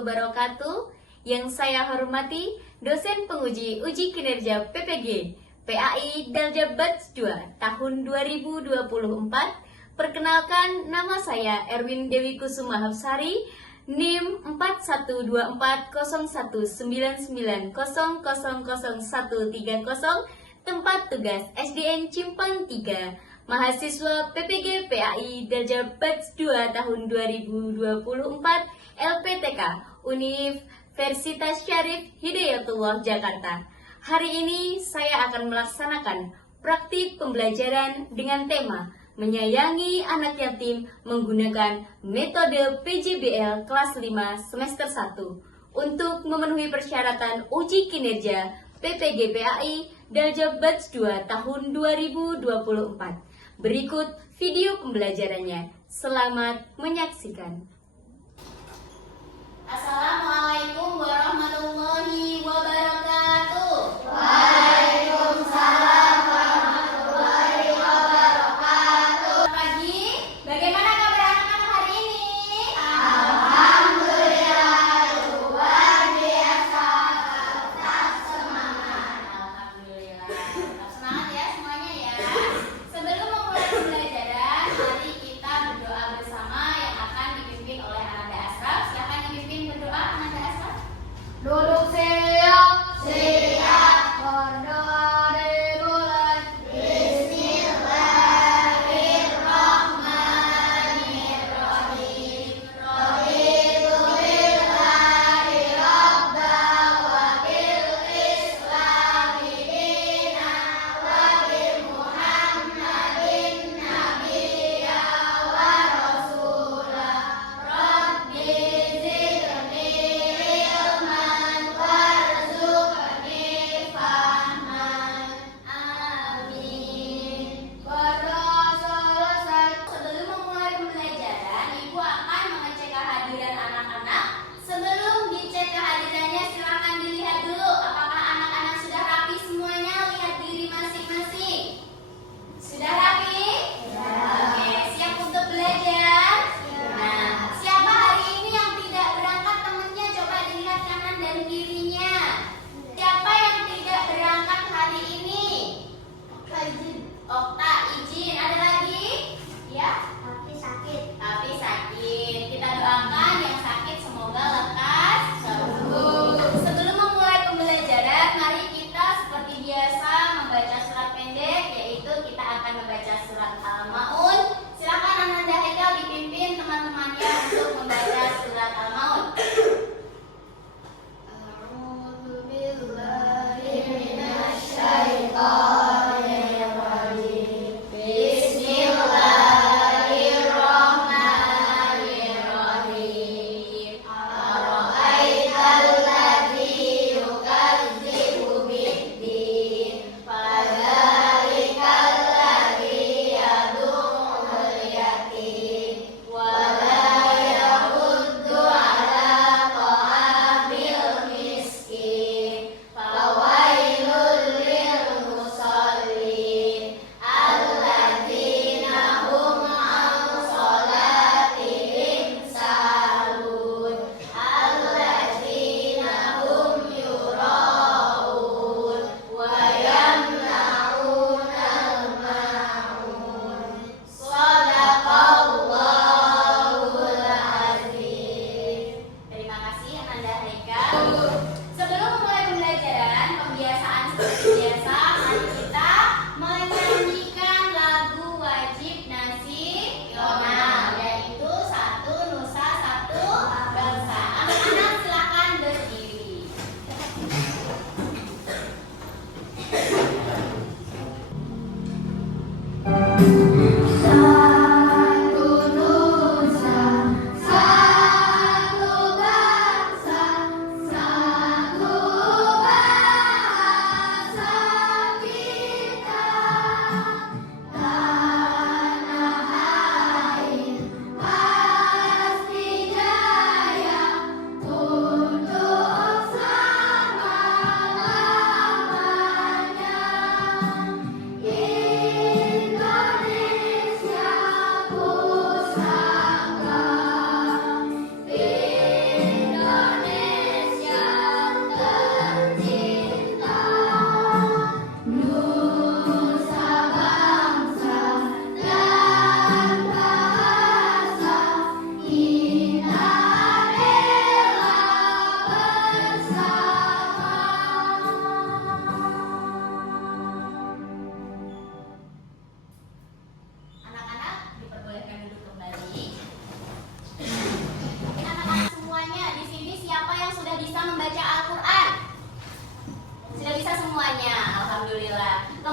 wabarakatuh. Yang saya hormati dosen penguji uji kinerja PPG PAI Dalja Batch 2 tahun 2024. Perkenalkan, nama saya Erwin Dewi Kusuma Hapsari, NIM 4124019900000130, tempat tugas SDN Cimpang 3, mahasiswa PPG PAI Dalja Batch 2 tahun 2024, LPTK Universitas Syarif Hidayatullah Jakarta. Hari ini saya akan melaksanakan praktik pembelajaran dengan tema menyayangi anak yatim menggunakan metode PJBL kelas 5 semester 1 untuk memenuhi persyaratan uji kinerja PPG PAI Dalja Batch 2 tahun 2024. Berikut video pembelajarannya. Selamat menyaksikan. Assalamualaikum warahmatullahi wabarakatuh. Waalaikumsalam warahmatullahi wabarakatuh. Selamat pagi. Bagaimana kabar anak-anak hari ini? Alhamdulillah luar biasa. Tetap semangat. Alhamdulillah. Tetap semangat ya semuanya ya. Sebelum memulai pembelajaran, mari kita berdoa bersama yang akan dipimpin oleh Ananda Asraf. Silakan yang dipimpin berdoa, Ananda Asraf. Duduk siap.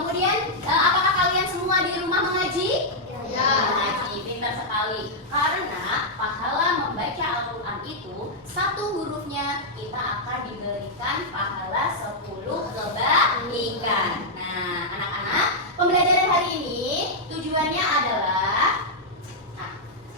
Kemudian apakah kalian semua di rumah mengaji? Ya. Mengaji, pintar sekali. Karena pahala membaca Al-Quran itu satu hurufnya kita akan diberikan pahala 10 kebaikan. Nah, anak-anak, pembelajaran hari ini tujuannya adalah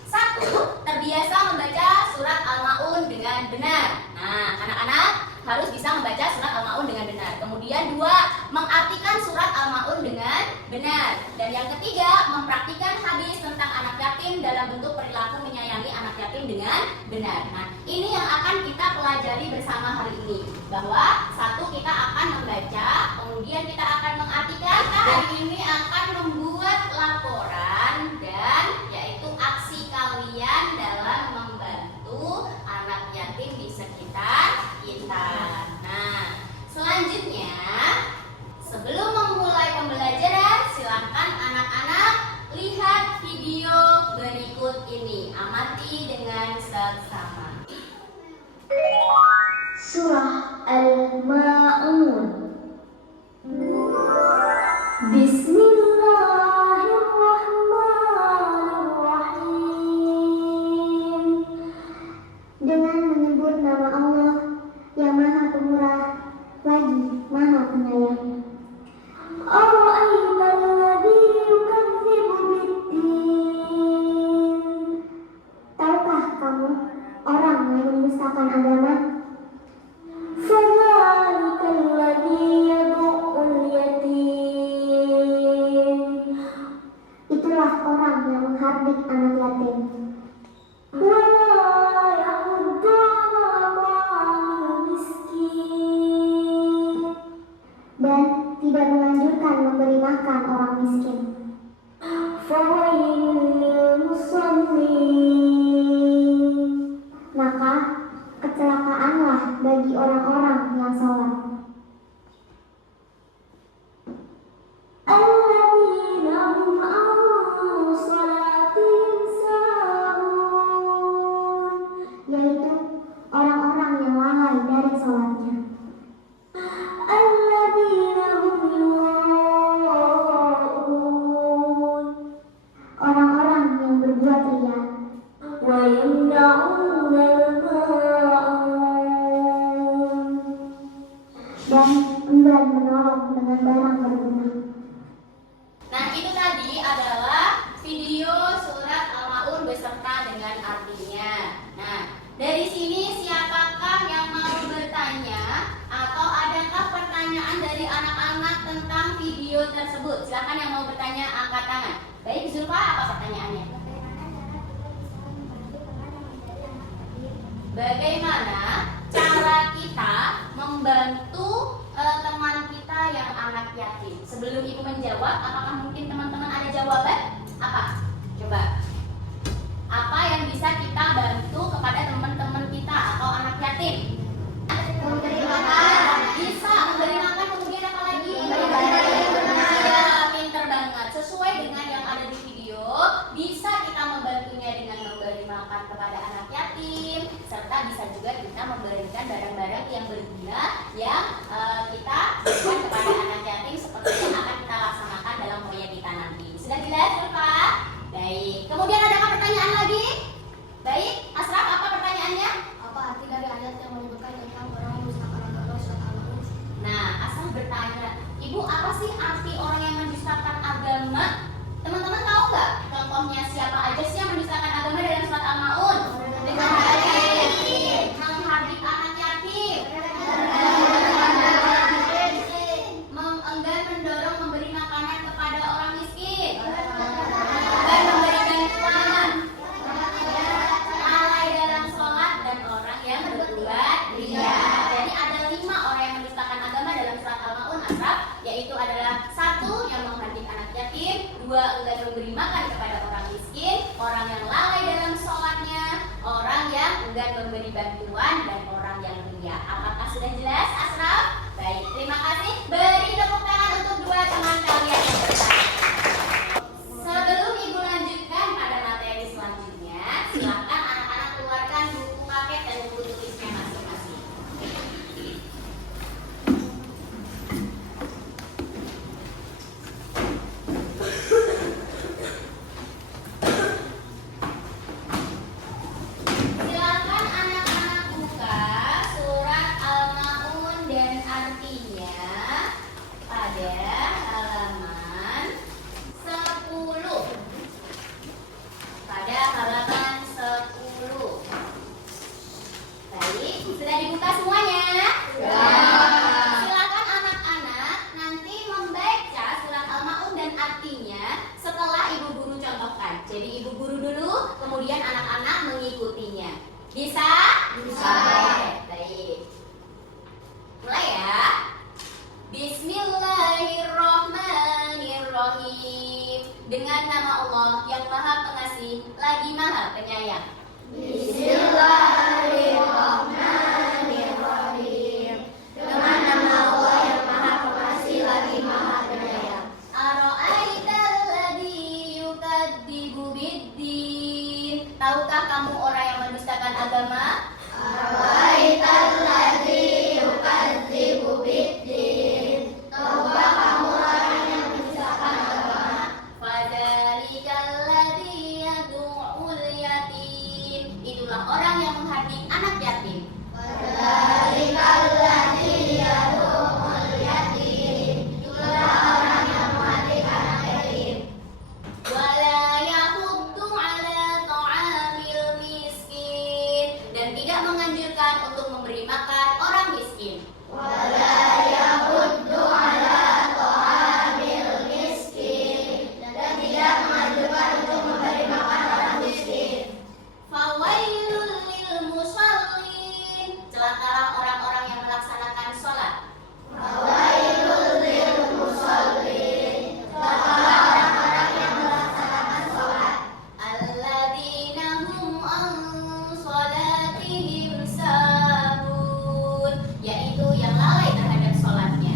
satu, terbiasa membaca surat Al-Maun dengan benar. Nah, anak-anak harus bisa membaca surat Al-Maun dengan benar. Kemudian dua, mengartikan surat Al-Maun dengan benar. Dan yang ketiga, mempraktikkan hadis tentang anak yatim dalam bentuk perilaku menyayangi anak yatim dengan benar. Nah, ini yang akan kita pelajari bersama hari ini. Bahwa satu, kita akan membaca, kemudian kita akan mengartikan. Kita hari ini akan membuat laporan dan yaitu aksi kalian dalam membantu anak yatim di sekitar kita. Nah, selanjutnya sebelum memulai pembelajaran, silakan anak-anak lihat video berikut ini. Amati dengan seksama. Surah Al-Ma'un. Bismillahirrahmanirrahim. Dengan menyebut nama Allah yang Maha Pemurah lagi Maha Penyayang. Ara'aital ladzi yukadzibu biddin. Tahukah kamu orang yang mendustakan agama? Fadzalikal ladzi yad'ul yatim. Itulah orang yang menghardik anak yatim. Wala yahuddu 'ala ta'amil miskin. Dan tidak menganjurkan memberi makan orang miskin. Fawailul lil musallin. Maka kecelakaanlah bagi orang-orang yang salat. Alladzina hum 'an shalatihim sahun. Yaitu orang-orang yang lalai dari salatnya. Alladzina hum yura'un. Orang-orang yang berbuat riya. Wa yamna'unal ma'un. Dan enggan menolong dengan barang berguna. Nah, itu tadi adalah video surat Al-Maun beserta dengan artinya. Nah, dari sini siapakah yang mau bertanya atau adakah pertanyaan dari anak-anak tentang video tersebut? Silakan yang mau bertanya angkat tangan. Baik, Zulfa, apa pertanyaannya? Bagaimana cara kita membantu teman kita yang anak yatim? Sebelum Ibu menjawab, apakah mungkin teman-teman ada jawaban? Apa? Coba. Apa yang bisa kita bantu kepada teman-teman kita atau anak yatim? Memberi makan. Bisa memberi makan, kemudian apa lagi? Ya, pinter banget. Sesuai dengan yang ada di video, bisa kita membantunya dengan memberi makan kepada anak yatim, serta bisa juga kita memberikan barang-barang yang berguna yang kita berikan kepada anak yatim seperti yang akan kita laksanakan dalam proyek kita nanti. Sudah jelas, Pak? Baik. Kemudian adakah pertanyaan lagi? Baik, Asraf, apa pertanyaannya? Bismillahirrahmanirrahim. Dengan nama Allah yang Maha Pengasih lagi Maha Penyayang. Bismillahirrahmanirrahim. Dengan nama Allah yang Maha Pengasih lagi Maha Penyayang. Ara'aital ladzi yukadzibu biddin. Tahukah kamu orang yang mendustakan agama? Ara'aital ladzi yukadzibu biddin. Tahukah kamu orang yang mendustakan agama? Fadzalikal ladzi yad'ul yatim. Itulah orang yang menghardik anak yatim. Fadzalikal ladzi yad'ul yatim. Itulah orang yang menghardik anak yatim. Wala yahuddu ala ta'amil miskin. Dan tidak menganjurkan untuk memberi makan orang miskin. Wala yahuddu ala ta'amil miskin. Dan tidak menganjurkan untuk memberi makan orang miskin. Fawailul lil musallin. Celakalah orang-orang yang melaksanakan sholat. Fawailul lil musallin. Celakalah orang-orang yang melaksanakan sholat. Alladzina hum an sholatihim sahun. Yaitu yang lalai terhadap sholatnya.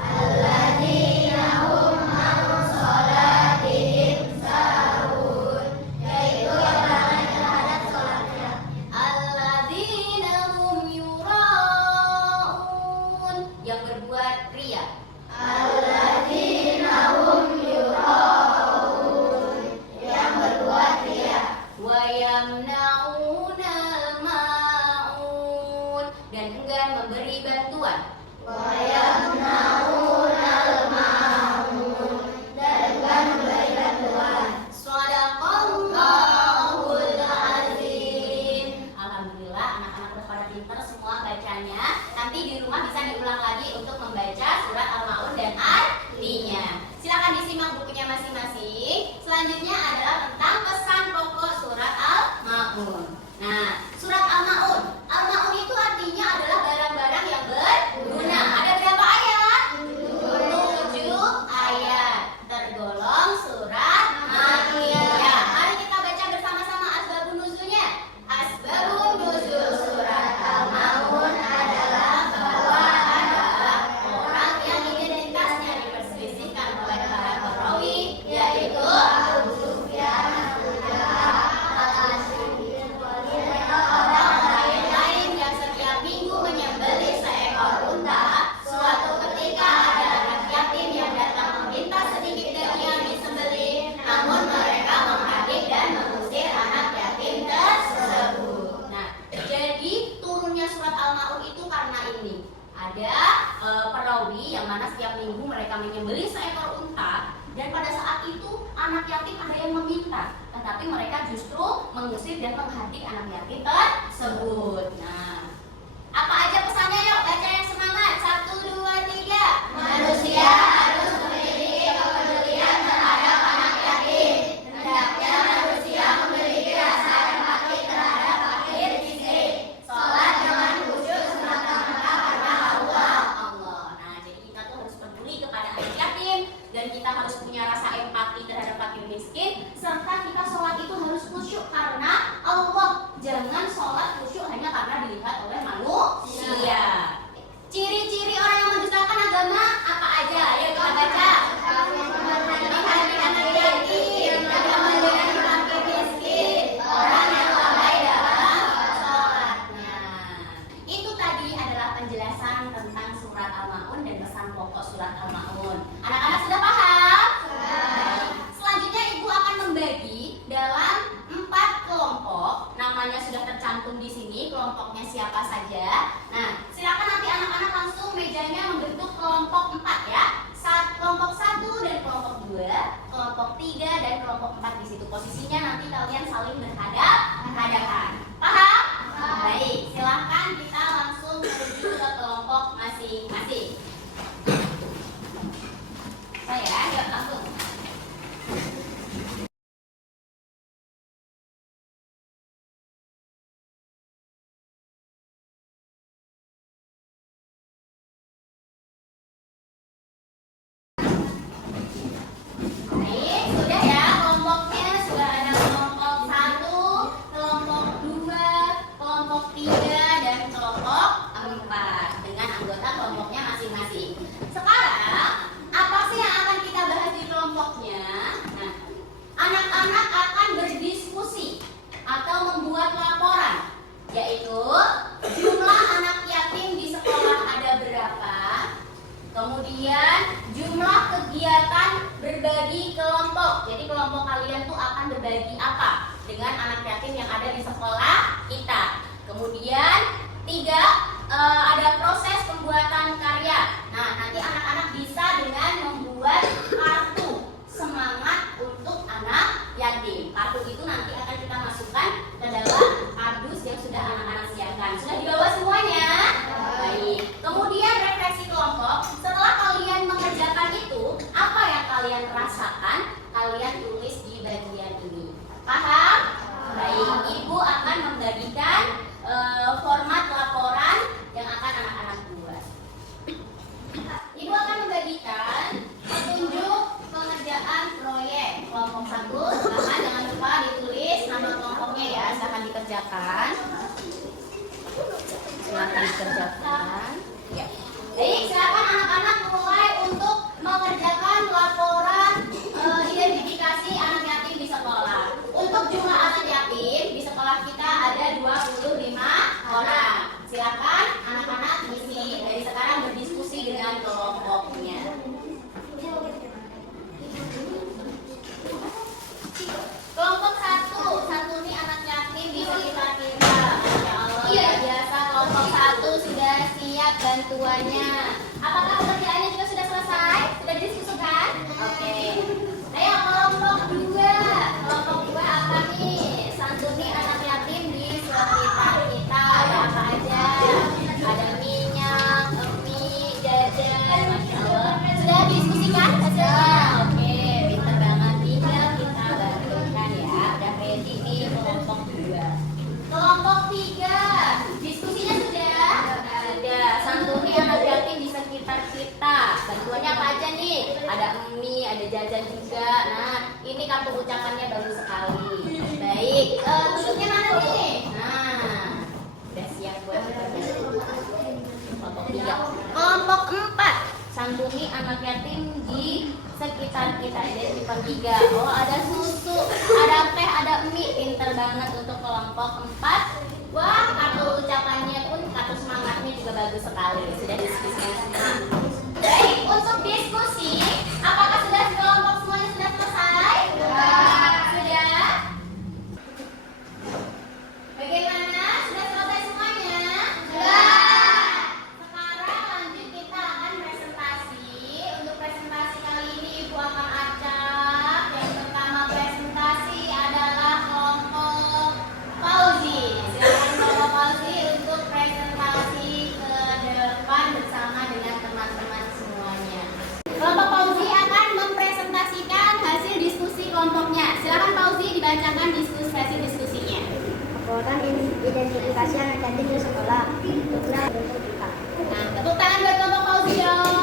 Alladzina hum an sholatihim sahun. Yaitu yang lalai terhadap sholatnya. Alladzina hum yura'un. Yang berbuat riya. Alladzina hum yura'un. Yang berbuat riya. Wa yamna'unal ma'un. Dan enggan memberi bantuan. Wa yamna'unal ma'un. Dan enggan memberi bantuan. Shadaqallahul azim. Alhamdulillah anak-anak udah pada pinter semua bacanya. Nanti di rumah bisa diulang lagi untuk membaca surat Al-Maun dan artinya. Silakan disimak bukunya masing-masing. Selanjutnya adalah tentang pesan pokok surat Al-Maun. Nah, surat Al-Maun. Al-Maun itu artinya adalah barang-barang yang berguna. Ada berapa ayat? 7 ayat. Tergolong surat Makkiyah. Mari kita baca bersama-sama asbabun nuzulnya. Asbabun nuzul surat Al-Maun adalah bahwa ada orang yang identitasnya diperselisihkan oleh para perawi, yaitu Abu Sufyan, Abu Jahal, Al-Asy'ari, orang lain-lain yang setiap minggu menyembelih seekor unta. Suatu ketika ada anak yatim yang datang meminta sedikit dari yang disembelih, namun mereka menghardik dan mengusir anak yatim tersebut. Nah, jadi turunnya surat Al-Maun itu karena ini. Ada perawi yang mana setiap minggu mereka menyembelih seekor unta, dan pada saat itu anak yatim ada yang meminta, tetapi mereka justru mengusir dan menghardik anak yatim tersebut. Nah, apa aja pesannya? Yuk baca yang semangat. 1, 2, 3. Manusia harus memiliki kepedulian terhadap anak yatim. Hendaknya manusia memiliki rasa empati terhadap fakir miskin. Sholat dengan khusyuk semata-mata karena Allah. Allah. Nah, jadi kita tuh harus peduli kepada anak yatim, dan kita harus punya rasa empati terhadap fakir miskin, serta kita sholat itu harus khusyuk karena Allah. Jangan sholat khusyuk hanya karena dilihat oleh manusia. Ciri-ciri orang yang mendustakan agama apa aja? Ayo kita baca. Menghardik anak yatim, menjadi fakir miskin, orang yang lalai dalam sholatnya. Itu tadi adalah penjelasan tentang surat Al-Maun dan pesan pokok surat Al-Maun. Anak-anak sudah paham? Selanjutnya ibu akan membagi dalam 4 kelompok. Namanya sudah tercantum di sini, kelompoknya siapa saja. Nah, silakan nanti anak-anak langsung meja kegiatan berbagi kelompok. Jadi kelompok kalian tuh akan berbagi apa dengan anak yatim yang ada di sekolah kita. Kemudian 3, ada proses pembuatan karya. Nah, nanti anak-anak bisa dengan membuat kartu semangat untuk anak yatim. Kartu itu nanti akan kita masukkan ke dalam kardus yang sudah anak-anak siapkan. Sudah dibawa semuanya? Baik. Kemudian refleksi kelompok. Setelah kalian mengerjakan itu, apa yang kalian rasakan? Kalian tulis di bagian ini. Paham? Baik. Ibu akan membagikan format laporan yang akan anak-anak buat. Ibu akan membagikan petunjuk pengerjaan proyek kelompok 1. Silakan jangan lupa ditulis nama kelompoknya ya. Silakan dikerjakan. Silakan dikerjakan. Ya. Baik, silakan anak-anak mulai untuk mengerjakan laporan identifikasi anak yatim di sekolah. Untuk jumlah anak yatim di sekolah kita ada 25 orang. Silakan anak-anak isi dari sekarang berdiskusi dengan kelompoknya. Kelompok 1 ini anak yatim di sekitar kita. Ya Allah, luar biasa. Kelompok 1 sudah siap bantuannya. Apakah pekerjaannya juga sudah selesai? Sudah didiskusikan? Oke. Ayo kelompok 2. Kelompok 2 apa nih? Santuni anak yatim di sekitar kita. Ada apa aja? Ada minyak, mie, jajan. Masya Allah. Sudah didiskusikan hasilnya? Oke, pintar banget. Tinggal kita bantukan ya. Udah ready nih kelompok 2. Kelompok 3. Diskusinya sudah ada. Santuni anak yatim di sekitar kita. Bantuannya apa aja nih? Ada mie, ada jajan juga. Nah, ini kartu ucapannya bagus sekali. Baik, tutupnya mana nih? Nah, udah siap buat kelompok 3. Kelompok 4. Santuni anak yatim di sekitar kita. Jadi tipe 3. Oh, ada susu, ada teh, ada mie. Pinter banget untuk kelompok 4. Wah, kartu ucapannya pun, kartu semangatnya juga bagus sekali. Sudah diskusikan semua. Baik, untuk diskusi, apakah sudah kelompok semuanya sudah selesai? Sudah? Bagaimana? Sudah selesai semuanya? Sekarang lanjut kita akan presentasi. Untuk presentasi kali ini Ibu akan acak. Yang pertama presentasi adalah kelompok Fauzi. Silakan kelompok Fauzi untuk presentasi ke depan bersama dengan teman-teman semuanya. Kelompok Fauzi akan mempresentasikan hasil diskusi kelompoknya. Silakan Fauzi dibacakan hasil diskusinya. Laporan identifikasi anak yatim di sekolah. Nah, Nah, tepuk tangan buat kelompok Fauzi dong.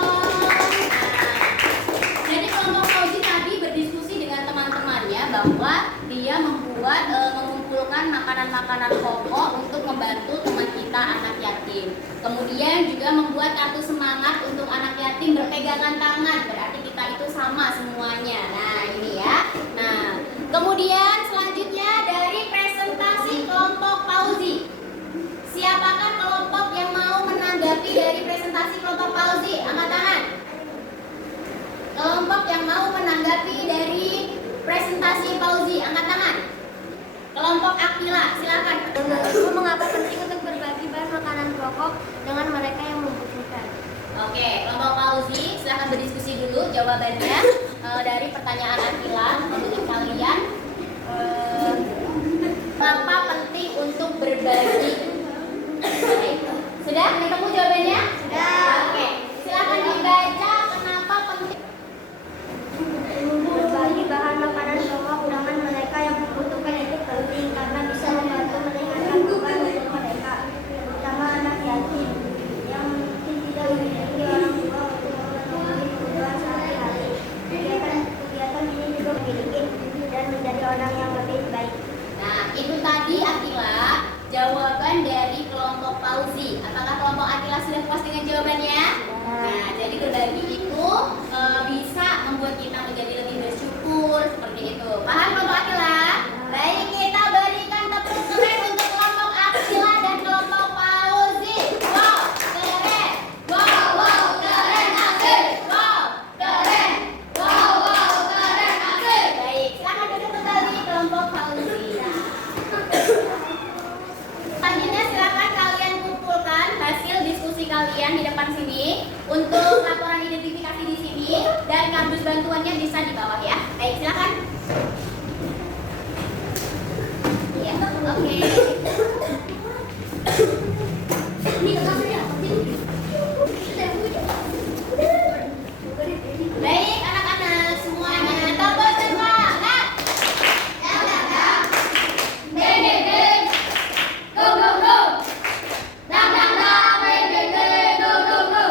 Jadi kelompok Fauzi tadi berdiskusi dengan teman-temannya bahwa dia mengumpulkan makanan-makanan pokok untuk membantu teman kita anak yatim. Kemudian juga membuat kartu semangat untuk anak yatim berpegangan tangan. Berarti kita itu sama semuanya. Nah, ini ya. Nah, kemudian selanjutnya dari presentasi kelompok Fauzi. Siapakah kelompok yang mau menanggapi dari presentasi kelompok Fauzi? Angkat tangan. Kelompok yang mau menanggapi dari presentasi Fauzi, angkat tangan. Kelompok Akila, silakan. menurutmu mengapa penting untuk berbagi bahan makanan pokok dengan mereka yang membutuhkan? Oke, kelompok Fauzi, silakan berdiskusi dulu jawabannya dari pertanyaan Akila menurut kalian. Mengapa penting untuk berbagi? Baik. Sudah ketemu jawabannya? Sudah. Oke, silakan dibaca kenapa penting. Berbagi bahan makanan pokok dengan mereka yang membutuhkan itu penting karena bisa membantu meringankan beban untuk mereka, terutama anak yatim yang mungkin tidak memiliki orang tua untuk memenuhi kebutuhan sehari-hari. Kegiatan ini juga memiliki dan menjadi orang yang lebih baik. Nah, itu tadi Akila jawaban dari kelompok Fauzi. Apakah kelompok Akila sudah puas dengan jawabannya? jawabannya bisa di bawah ya. Baik, silakan. Iya, oke. Ini kelasnya. Baik, anak-anak semuanya tambah semangat. Beng beng beng, go go go. Dang dang dang, beng beng beng, go go go.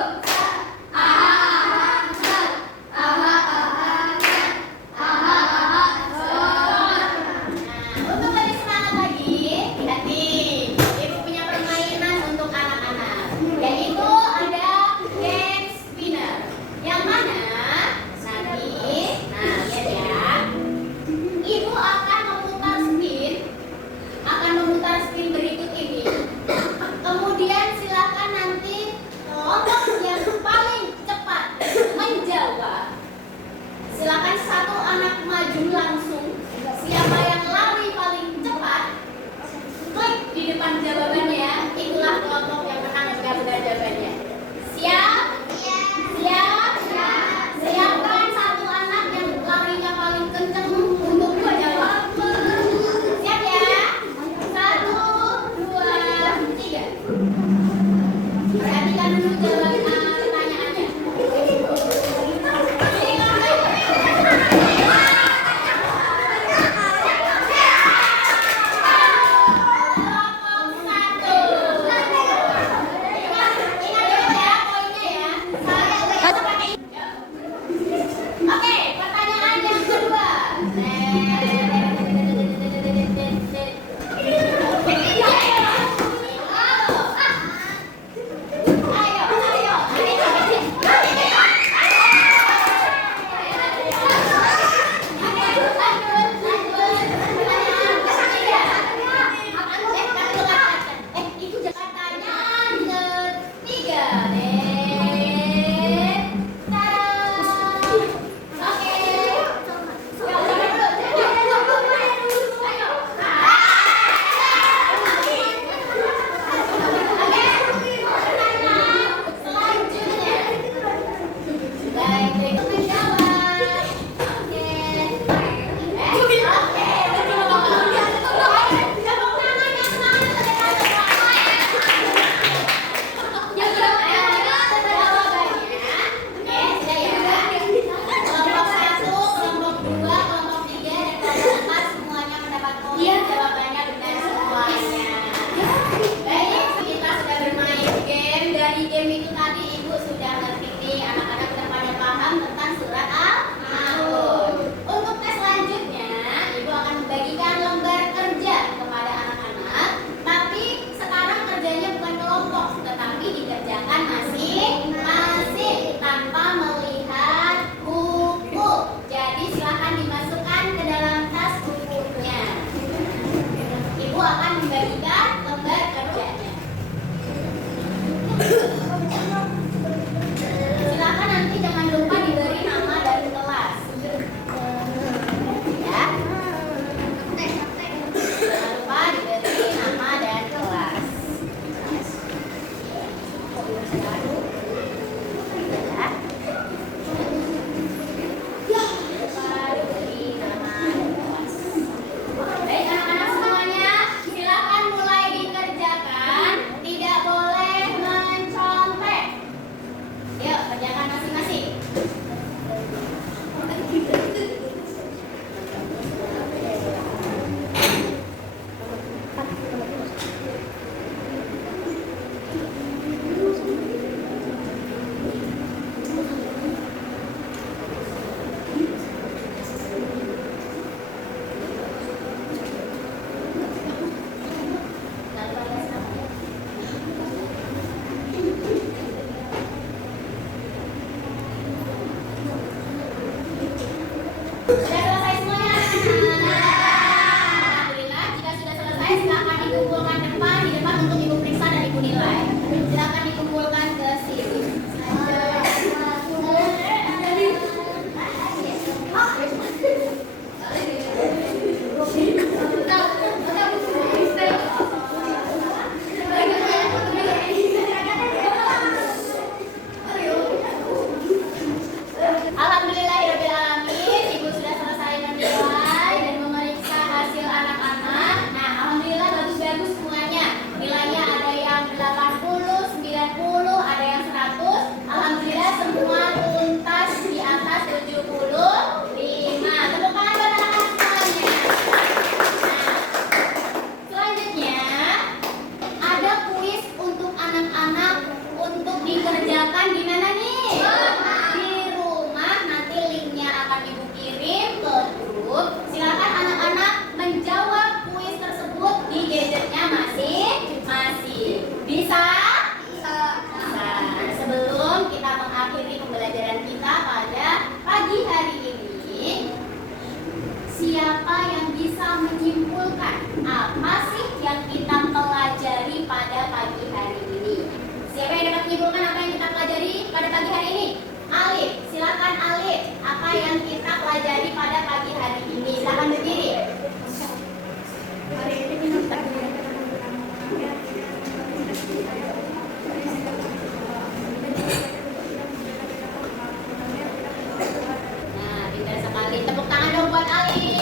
Untuk lebih semangat lagi, lihat nih, ibu punya permainan untuk anak-anak, yaitu ada game spinner. Yang mana nanti, lihat ya, ibu akan memutar spin berikut ini. Kemudian silakan nanti kelompok yang paling cepat menjawab. Silakan satu anak maju langsung. Siapa yang lari paling cepat, klik di depan jawabannya. Itulah kelompok yang menang jika benar jawabannya. Siap? Siap? Siapkan satu anak yang larinya paling kenceng untuk menjawab. Siap ya? 1, 2, 3. Perhatikan dulu jawaban pertanyaannya. dikirim ke grup. Silakan anak-anak menjawab kuis tersebut di gadgetnya masing-masing. Bisa? Bisa. Nah, sebelum kita mengakhiri pembelajaran kita pada pagi hari ini, siapa yang bisa menyimpulkan apa sih yang kita pelajari pada pagi hari ini? Siapa yang dapat menyimpulkan apa yang kita pelajari pada pagi hari ini? Alif, silakan Alif. Apa yang kita pelajari pada pagi hari ini? Silakan berdiri. Nah, pintar sekali. Tepuk tangan dong buat Alif.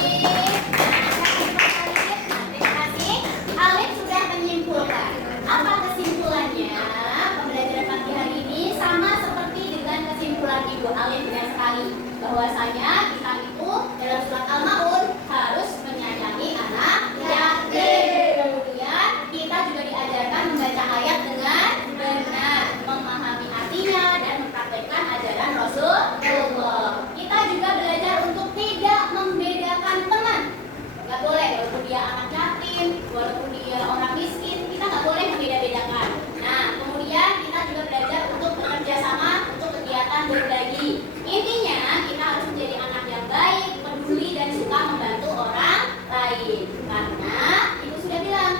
Nah, terima kasih. Alif sudah menyimpulkan. Apa kesimpulannya? Pembelajaran pagi hari ini sama seperti dengan kesimpulan Ibu Alif dengan sekali, bahwasanya kita itu dalam surat Al-Maun harus menyayangi anak yatim. Kemudian kita juga diajarkan membaca ayat dengan benar, memahami artinya dan mempraktekkan ajaran Rasulullah. Kita juga belajar untuk tidak membedakan teman. Nggak boleh, walaupun dia anak yatim, walaupun dia orang miskin, kita nggak boleh membeda-bedakan. Nah, kemudian kita juga belajar untuk bekerja sama untuk kegiatan berbagi. Intinya, kita harus menjadi anak yang baik, peduli, dan suka membantu orang lain. Karena Ibu sudah bilang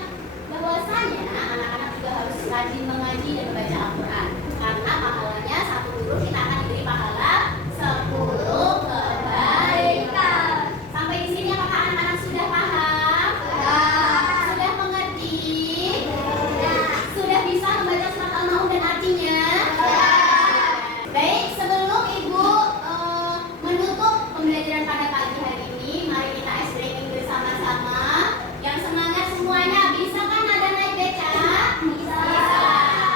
bahwasanya anak-anak juga harus rajin mengaji dan membaca Al-Quran. Karena pahalanya satu huruf kita akan diberi pahala 10 kebaikan. Sampai di sini apakah anak-anak sudah paham? Sudah mengerti? Sudah bisa membaca surat Al-Maun dan artinya? Baik, sebelum Ibu menutup pembelajaran pada pagi hari ini, mari kita ice breaking bersama-sama. Yang semangat semuanya, bisa kan ada naik beca? Bisa.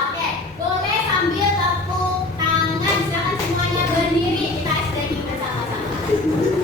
Oke, boleh sambil tepuk tangan. Silakan semuanya berdiri, kita ice breaking bersama-sama.